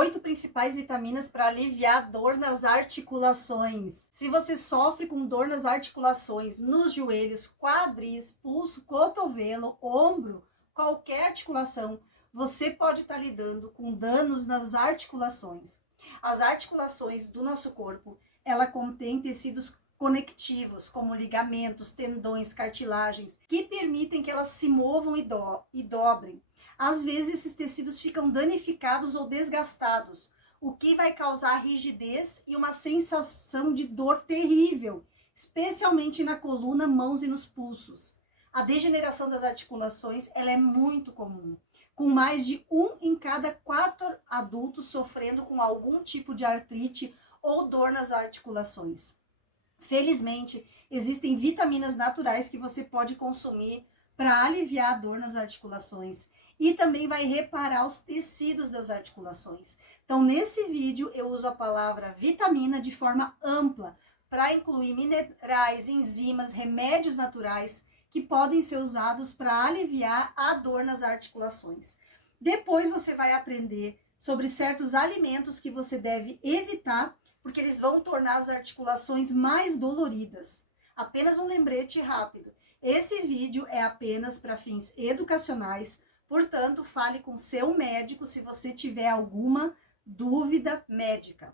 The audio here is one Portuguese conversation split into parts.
8 principais vitaminas para aliviar dor nas articulações. Se você sofre com dor nas articulações, nos joelhos, quadris, pulso, cotovelo, ombro, qualquer articulação, você pode estar lidando com danos nas articulações. As articulações do nosso corpo, ela contém tecidos conectivos, como ligamentos, tendões, cartilagens, que permitem que elas se movam e dobrem. Às vezes, esses tecidos ficam danificados ou desgastados, o que vai causar rigidez e uma sensação de dor terrível, especialmente na coluna, mãos e nos pulsos. A degeneração das articulações, ela é muito comum, com mais de 1 em cada 4 adultos sofrendo com algum tipo de artrite ou dor nas articulações. Felizmente, existem vitaminas naturais que você pode consumir para aliviar a dor nas articulações e também vai reparar os tecidos das articulações. Então, nesse vídeo, eu uso a palavra vitamina de forma ampla para incluir minerais, enzimas, remédios naturais que podem ser usados para aliviar a dor nas articulações. Depois você vai aprender sobre certos alimentos que você deve evitar, porque eles vão tornar as articulações mais doloridas. Apenas um lembrete rápido. Esse vídeo é apenas para fins educacionais, portanto, fale com seu médico se você tiver alguma dúvida médica.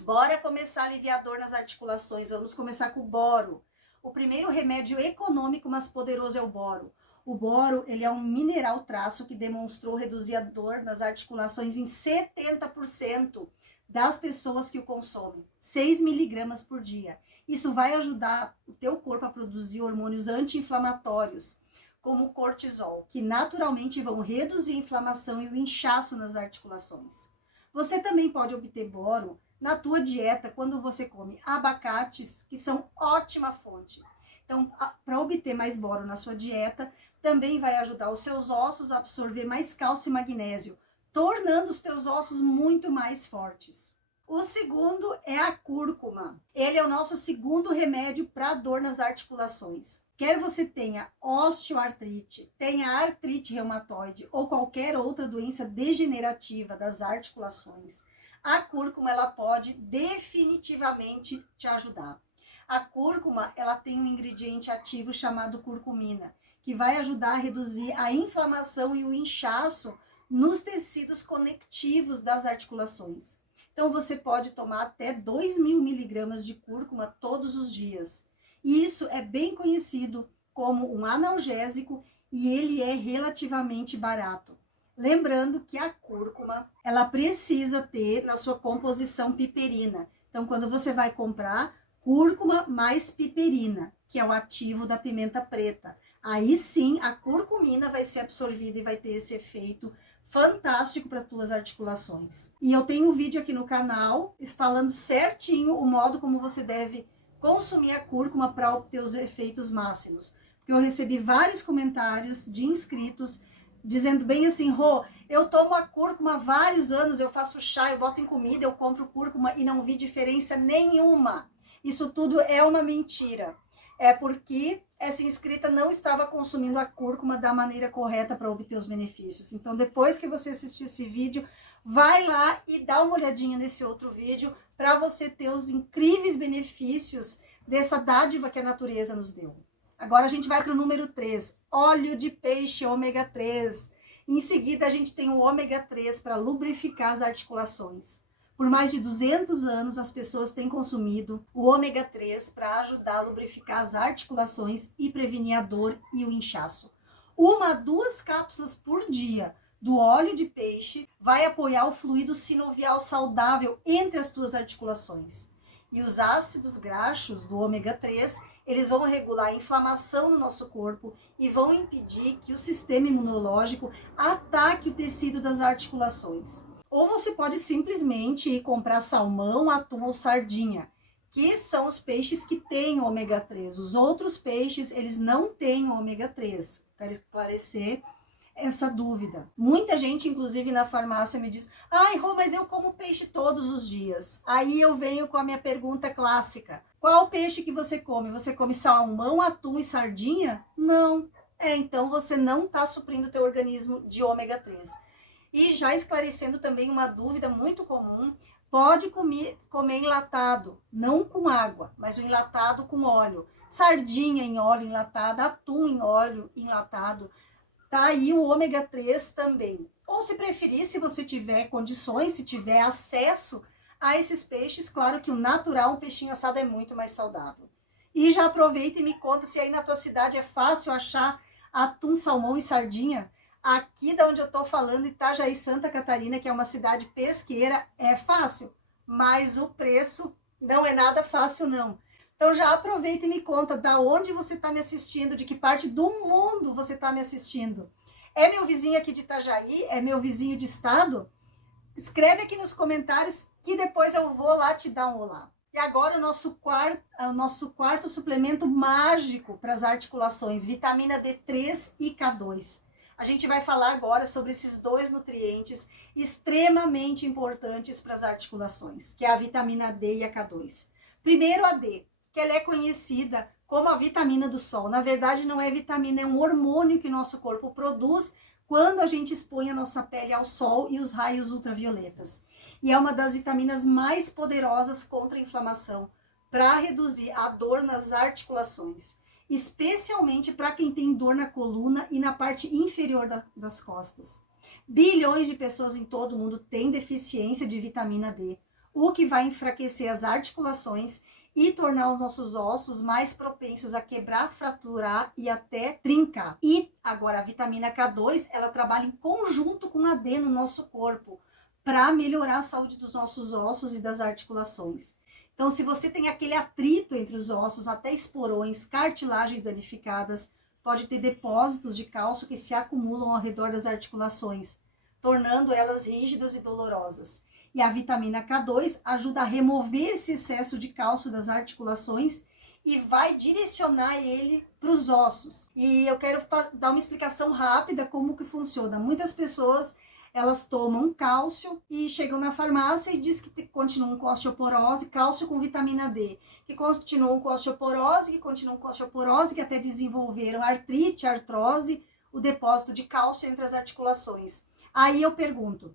Bora começar a aliviar a dor nas articulações. Vamos começar com o boro. O primeiro remédio econômico, mas poderoso é o boro. O boro, ele é um mineral traço que demonstrou reduzir a dor nas articulações em 70% das pessoas que o consomem, 6 miligramas por dia. Isso vai ajudar o teu corpo a produzir hormônios anti-inflamatórios, como o cortisol, que naturalmente vão reduzir a inflamação e o inchaço nas articulações. Você também pode obter boro na tua dieta quando você come abacates, que são ótima fonte. Então, para obter mais boro na sua dieta, também vai ajudar os seus ossos a absorver mais cálcio e magnésio, tornando os teus ossos muito mais fortes. O segundo é a cúrcuma. Ele é o nosso segundo remédio para dor nas articulações. Quer você tenha osteoartrite, tenha artrite reumatoide ou qualquer outra doença degenerativa das articulações, a cúrcuma ela pode definitivamente te ajudar. A cúrcuma ela tem um ingrediente ativo chamado curcumina, que vai ajudar a reduzir a inflamação e o inchaço nos tecidos conectivos das articulações. Então, você pode tomar até 2.000 miligramas de cúrcuma todos os dias. E isso é bem conhecido como um analgésico e ele é relativamente barato. Lembrando que a cúrcuma, ela precisa ter na sua composição piperina. Então, quando você vai comprar, cúrcuma mais piperina, que é o ativo da pimenta preta. Aí sim, a curcumina vai ser absorvida e vai ter esse efeito fantástico para tuas articulações. E eu tenho um vídeo aqui no canal falando certinho o modo como você deve consumir a cúrcuma para obter os efeitos máximos. Porque eu recebi vários comentários de inscritos dizendo bem assim: Rô, eu tomo a cúrcuma há vários anos, eu faço chá, eu boto em comida, eu compro cúrcuma e não vi diferença nenhuma. Isso tudo é uma mentira. É porque essa inscrita não estava consumindo a cúrcuma da maneira correta para obter os benefícios. Então, depois que você assistir esse vídeo, vai lá e dá uma olhadinha nesse outro vídeo para você ter os incríveis benefícios dessa dádiva que a natureza nos deu. Agora a gente vai para o número 3, óleo de peixe ômega 3. Em seguida, a gente tem o ômega 3 para lubrificar as articulações. Por mais de 200 anos, as pessoas têm consumido o ômega 3 para ajudar a lubrificar as articulações e prevenir a dor e o inchaço. 1 a 2 cápsulas por dia do óleo de peixe vai apoiar o fluido sinovial saudável entre as tuas articulações. E os ácidos graxos do ômega 3, eles vão regular a inflamação no nosso corpo e vão impedir que o sistema imunológico ataque o tecido das articulações. Ou você pode simplesmente ir comprar salmão, atum ou sardinha, que são os peixes que têm ômega 3. Os outros peixes, eles não têm ômega 3. Quero esclarecer essa dúvida. Muita gente, inclusive na farmácia, me diz: ai, Rô, mas eu como peixe todos os dias. Aí eu venho com a minha pergunta clássica: qual peixe que você come? Você come salmão, atum e sardinha? Não. Então você não está suprindo o teu organismo de ômega 3. E já esclarecendo também uma dúvida muito comum, pode comer enlatado, não com água, mas o enlatado com óleo. Sardinha em óleo enlatado, atum em óleo enlatado. Tá aí o ômega 3 também. Ou se preferir, se você tiver condições, se tiver acesso a esses peixes, claro que o natural, um peixinho assado é muito mais saudável. E já aproveita e me conta se aí na tua cidade é fácil achar atum, salmão e sardinha. Aqui da onde eu tô falando, Itajaí, Santa Catarina, que é uma cidade pesqueira, é fácil, mas o preço não é nada fácil não. Então já aproveita e me conta da onde você está me assistindo, de que parte do mundo você está me assistindo. É meu vizinho aqui de Itajaí? É meu vizinho de estado? Escreve aqui nos comentários que depois eu vou lá te dar um olá. E agora o nosso quarto suplemento mágico para as articulações, vitamina D3 e K2. A gente vai falar agora sobre esses dois nutrientes extremamente importantes para as articulações, que é a vitamina D e a K2. Primeiro a D, que ela é conhecida como a vitamina do sol. Na verdade, não é vitamina, é um hormônio que nosso corpo produz quando a gente expõe a nossa pele ao sol e os raios ultravioletas. E é uma das vitaminas mais poderosas contra a inflamação, para reduzir a dor nas articulações, especialmente para quem tem dor na coluna e na parte inferior das costas. Bilhões de pessoas em todo o mundo têm deficiência de vitamina D, o que vai enfraquecer as articulações e tornar os nossos ossos mais propensos a quebrar, fraturar e até trincar. E agora a vitamina K2, ela trabalha em conjunto com a D no nosso corpo para melhorar a saúde dos nossos ossos e das articulações. Então, se você tem aquele atrito entre os ossos, até esporões, cartilagens danificadas, pode ter depósitos de cálcio que se acumulam ao redor das articulações, tornando elas rígidas e dolorosas. E a vitamina K2 ajuda a remover esse excesso de cálcio das articulações e vai direcionar ele para os ossos. E eu quero dar uma explicação rápida como que funciona. Muitas pessoas, elas tomam cálcio e chegam na farmácia e diz que continuam com osteoporose, cálcio com vitamina D, que continuam com osteoporose, que até desenvolveram artrite, artrose, o depósito de cálcio entre as articulações. Aí eu pergunto,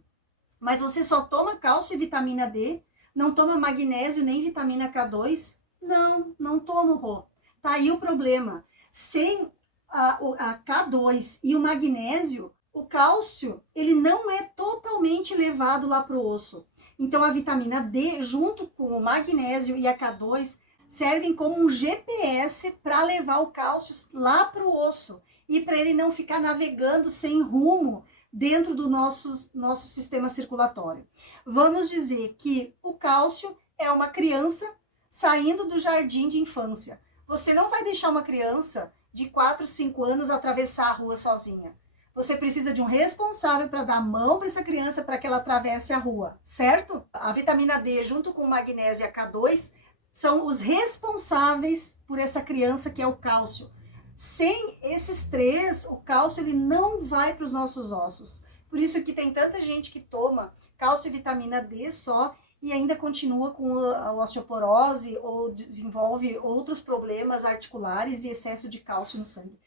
mas você só toma cálcio e vitamina D? Não toma magnésio nem vitamina K2? Não, não tomo, Rô. Tá aí o problema. Sem a K2 e o magnésio, o cálcio, ele não é totalmente levado lá para o osso. Então, a vitamina D, junto com o magnésio e a K2, servem como um GPS para levar o cálcio lá para o osso e para ele não ficar navegando sem rumo dentro do nosso sistema circulatório. Vamos dizer que o cálcio é uma criança saindo do jardim de infância. Você não vai deixar uma criança de 4, 5 anos atravessar a rua sozinha. Você precisa de um responsável para dar a mão para essa criança para que ela atravesse a rua, certo? A vitamina D junto com o magnésio e a K2 são os responsáveis por essa criança, que é o cálcio. Sem esses três, o cálcio ele não vai para os nossos ossos. Por isso que tem tanta gente que toma cálcio e vitamina D só e ainda continua com a osteoporose ou desenvolve outros problemas articulares e excesso de cálcio no sangue.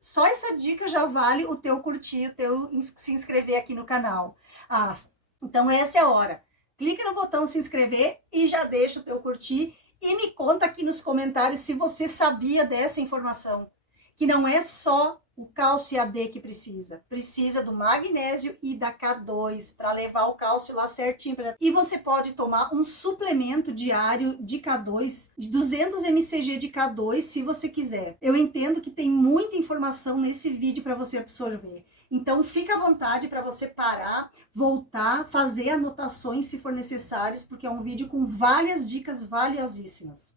Só essa dica já vale o teu curtir, o teu se inscrever aqui no canal. Então essa é a hora. Clica no botão se inscrever e já deixa o teu curtir. E me conta aqui nos comentários se você sabia dessa informação, que não é só o cálcio e a D que precisa do magnésio e da K2 para levar o cálcio lá certinho. E você pode tomar um suplemento diário de K2, de 200 mcg de K2, se você quiser. Eu entendo que tem muita informação nesse vídeo para você absorver. Então, fica à vontade para você parar, voltar, fazer anotações se for necessário, porque é um vídeo com várias dicas valiosíssimas.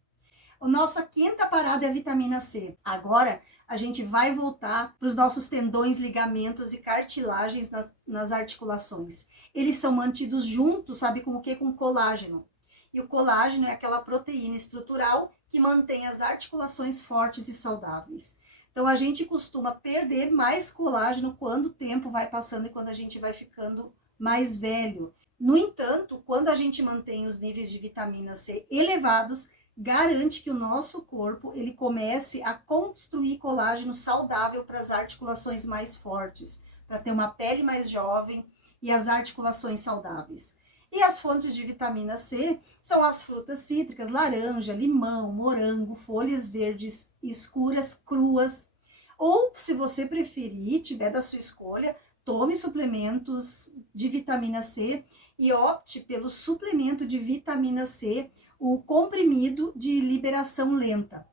A nossa quinta parada é a vitamina C. Agora, a gente vai voltar para os nossos tendões, ligamentos e cartilagens nas articulações. Eles são mantidos juntos, sabe com o quê? Com colágeno. E o colágeno é aquela proteína estrutural que mantém as articulações fortes e saudáveis. Então, a gente costuma perder mais colágeno quando o tempo vai passando e quando a gente vai ficando mais velho. No entanto, quando a gente mantém os níveis de vitamina C elevados, garante que o nosso corpo ele comece a construir colágeno saudável para as articulações mais fortes, para ter uma pele mais jovem e as articulações saudáveis. E as fontes de vitamina C são as frutas cítricas, laranja, limão, morango, folhas verdes escuras, cruas. Ou, se você preferir, tiver da sua escolha, tome suplementos de vitamina C e opte pelo suplemento de vitamina C, o comprimido de liberação lenta.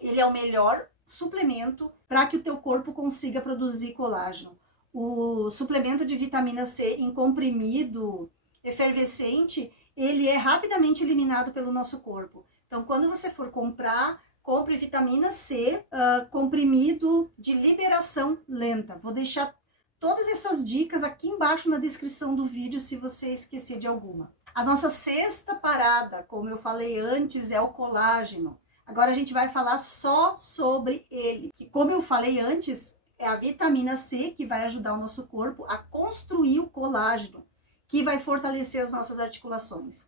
Ele é o melhor suplemento para que o teu corpo consiga produzir colágeno. O suplemento de vitamina C em comprimido efervescente, ele é rapidamente eliminado pelo nosso corpo. Então, quando você for comprar, compre vitamina C, comprimido de liberação lenta. Vou deixar todas essas dicas aqui embaixo na descrição do vídeo, se você esquecer de alguma. A nossa sexta parada, como eu falei antes, é o colágeno. Agora a gente vai falar só sobre ele. Que, como eu falei antes, é a vitamina C que vai ajudar o nosso corpo a construir o colágeno, que vai fortalecer as nossas articulações.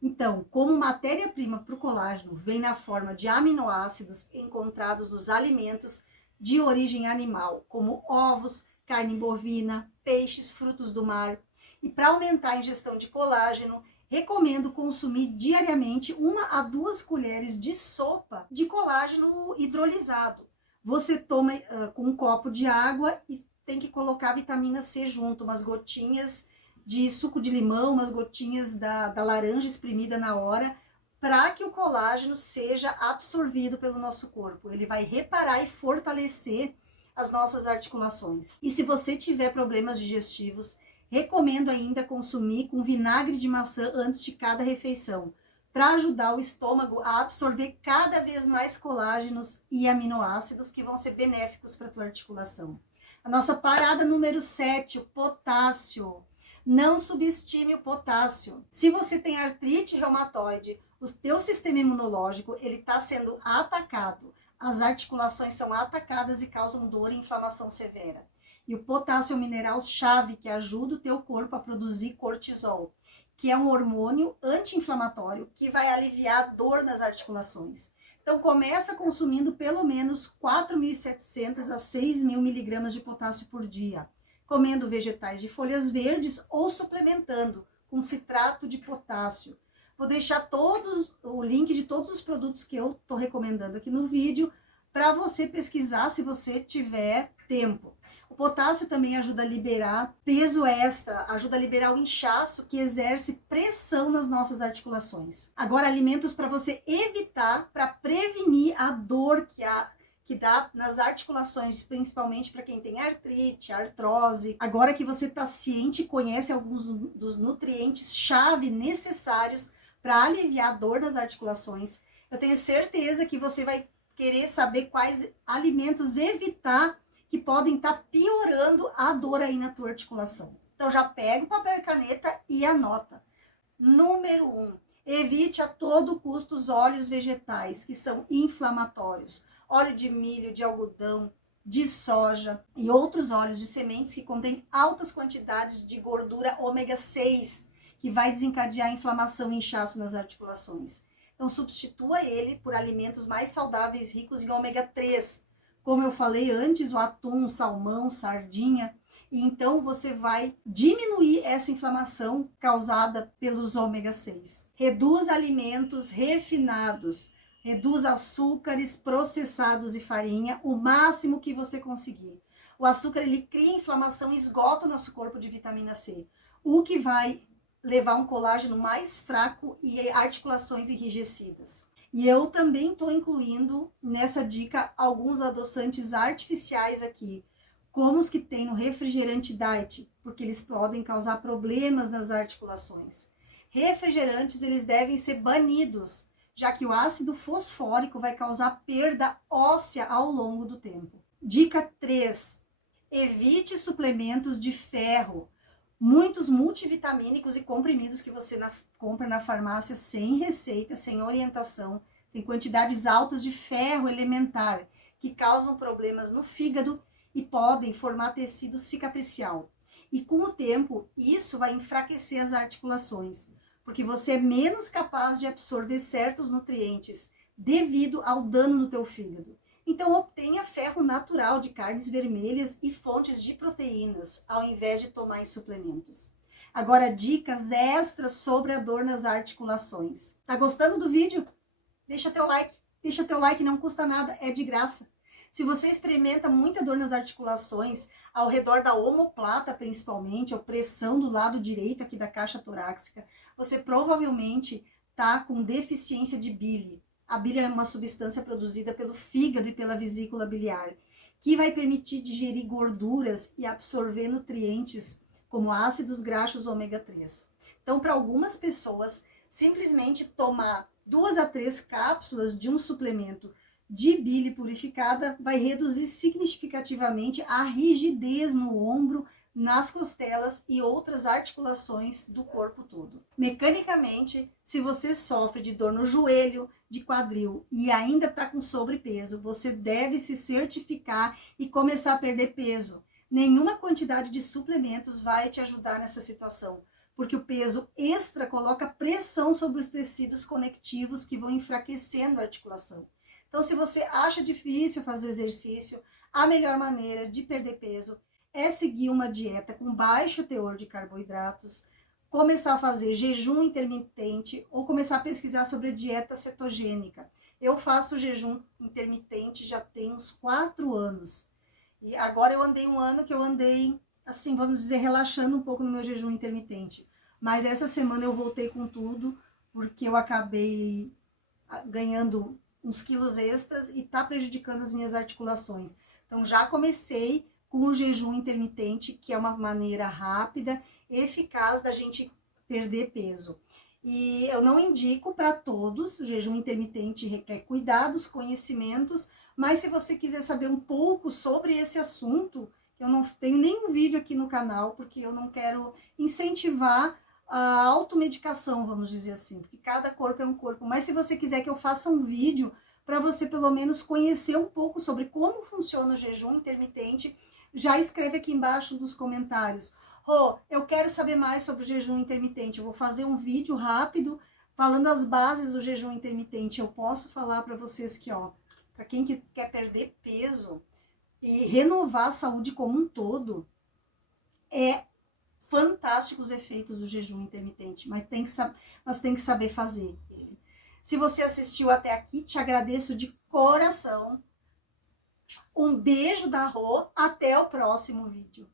Então, como matéria-prima para o colágeno vem na forma de aminoácidos encontrados nos alimentos de origem animal, como ovos, carne bovina, peixes, frutos do mar. E para aumentar a ingestão de colágeno, recomendo consumir diariamente 1 a 2 colheres de sopa de colágeno hidrolisado. Você toma com um copo de água e tem que colocar vitamina C junto, umas gotinhas de suco de limão, umas gotinhas da laranja espremida na hora, para que o colágeno seja absorvido pelo nosso corpo. Ele vai reparar e fortalecer as nossas articulações. E se você tiver problemas digestivos, recomendo ainda consumir com vinagre de maçã antes de cada refeição, para ajudar o estômago a absorver cada vez mais colágenos e aminoácidos que vão ser benéficos para a tua articulação. A nossa parada número 7, o potássio. Não subestime o potássio. Se você tem artrite reumatoide, o teu sistema imunológico ele está sendo atacado. As articulações são atacadas e causam dor e inflamação severa. E o potássio é um mineral-chave que ajuda o teu corpo a produzir cortisol, que é um hormônio anti-inflamatório que vai aliviar a dor nas articulações. Então, começa consumindo pelo menos 4.700 a 6.000 miligramas de potássio por dia, comendo vegetais de folhas verdes ou suplementando com citrato de potássio. Vou deixar o link de todos os produtos que eu estou recomendando aqui no vídeo para você pesquisar se você tiver tempo. O potássio também ajuda a liberar peso extra, ajuda a liberar o inchaço que exerce pressão nas nossas articulações. Agora, alimentos para você evitar, para prevenir a dor que dá nas articulações, principalmente para quem tem artrite, artrose. Agora que você está ciente e conhece alguns dos nutrientes-chave necessários para aliviar a dor nas articulações, eu tenho certeza que você vai querer saber quais alimentos evitar que podem estar piorando a dor aí na tua articulação. Então já pega o papel e caneta e anota. Número 1, evite a todo custo os óleos vegetais que são inflamatórios. Óleo de milho, de algodão, de soja e outros óleos de sementes que contêm altas quantidades de gordura ômega 6, que vai desencadear inflamação e inchaço nas articulações. Então substitua ele por alimentos mais saudáveis, ricos em ômega 3, como eu falei antes, o atum, salmão, sardinha. E então você vai diminuir essa inflamação causada pelos ômega 6. Reduz alimentos refinados, reduz açúcares processados e farinha o máximo que você conseguir. O açúcar ele cria inflamação e esgota o nosso corpo de vitamina C, o que vai levar um colágeno mais fraco e articulações enrijecidas. E eu também estou incluindo nessa dica alguns adoçantes artificiais aqui, como os que tem no refrigerante diet, porque eles podem causar problemas nas articulações. Refrigerantes, eles devem ser banidos, já que o ácido fosfórico vai causar perda óssea ao longo do tempo. Dica 3. Evite suplementos de ferro. Muitos multivitamínicos e comprimidos que você compra na farmácia sem receita, sem orientação, tem quantidades altas de ferro elementar, que causam problemas no fígado e podem formar tecido cicatricial. E com o tempo, isso vai enfraquecer as articulações, porque você é menos capaz de absorver certos nutrientes devido ao dano no teu fígado. Então, obtenha ferro natural de carnes vermelhas e fontes de proteínas, ao invés de tomar em suplementos. Agora, dicas extras sobre a dor nas articulações. Tá gostando do vídeo? Deixa teu like. Deixa teu like, não custa nada, é de graça. Se você experimenta muita dor nas articulações, ao redor da omoplata principalmente, ou pressão do lado direito aqui da caixa torácica, você provavelmente tá com deficiência de bile. A bile é uma substância produzida pelo fígado e pela vesícula biliar, que vai permitir digerir gorduras e absorver nutrientes como ácidos graxos ômega 3. Então, para algumas pessoas, simplesmente tomar 2 a 3 cápsulas de um suplemento de bile purificada vai reduzir significativamente a rigidez no ombro, nas costelas e outras articulações do corpo todo. Mecanicamente, se você sofre de dor no joelho, de quadril e ainda está com sobrepeso, você deve se certificar e começar a perder peso. Nenhuma quantidade de suplementos vai te ajudar nessa situação, porque o peso extra coloca pressão sobre os tecidos conectivos que vão enfraquecendo a articulação. Então, se você acha difícil fazer exercício, a melhor maneira de perder peso é seguir uma dieta com baixo teor de carboidratos, começar a fazer jejum intermitente ou começar a pesquisar sobre a dieta cetogênica. Eu faço jejum intermitente já tem uns 4 anos. E agora eu andei um ano que eu andei, assim, vamos dizer, relaxando um pouco no meu jejum intermitente. Mas essa semana eu voltei com tudo, porque eu acabei ganhando uns quilos extras e tá prejudicando as minhas articulações. Então já comecei com o jejum intermitente, que é uma maneira rápida, eficaz da gente perder peso. E eu não indico para todos, o jejum intermitente requer cuidados, conhecimentos, mas se você quiser saber um pouco sobre esse assunto, eu não tenho nenhum vídeo aqui no canal, porque eu não quero incentivar a automedicação, vamos dizer assim, porque cada corpo é um corpo. Mas se você quiser que eu faça um vídeo para você pelo menos conhecer um pouco sobre como funciona o jejum intermitente, já escreve aqui embaixo nos comentários. Rô, eu quero saber mais sobre o jejum intermitente. Eu vou fazer um vídeo rápido falando as bases do jejum intermitente. Eu posso falar para vocês que, ó, para quem quer perder peso e renovar a saúde como um todo, é fantástico os efeitos do jejum intermitente, mas tem que saber fazer ele. Se você assistiu até aqui, te agradeço de coração. Um beijo da Rô, até o próximo vídeo.